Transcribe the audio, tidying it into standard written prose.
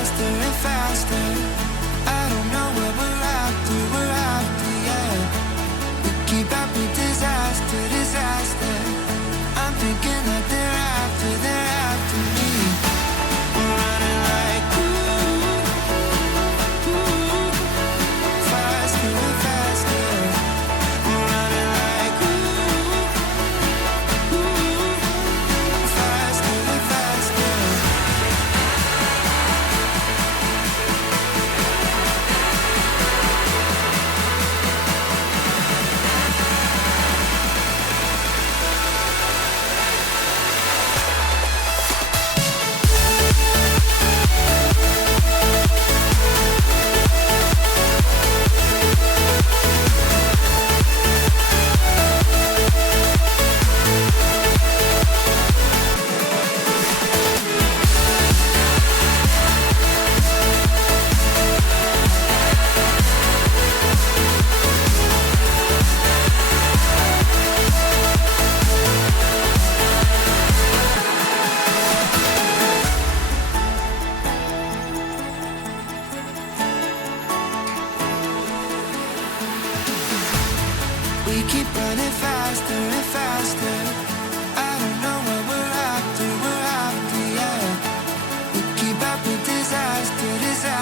faster and faster. I don't know what we're after, yeah. We keep up with disaster, disaster. I'm thinking that they're after me. We're running like faster and faster. We're running like faster and faster. We keep running faster and faster.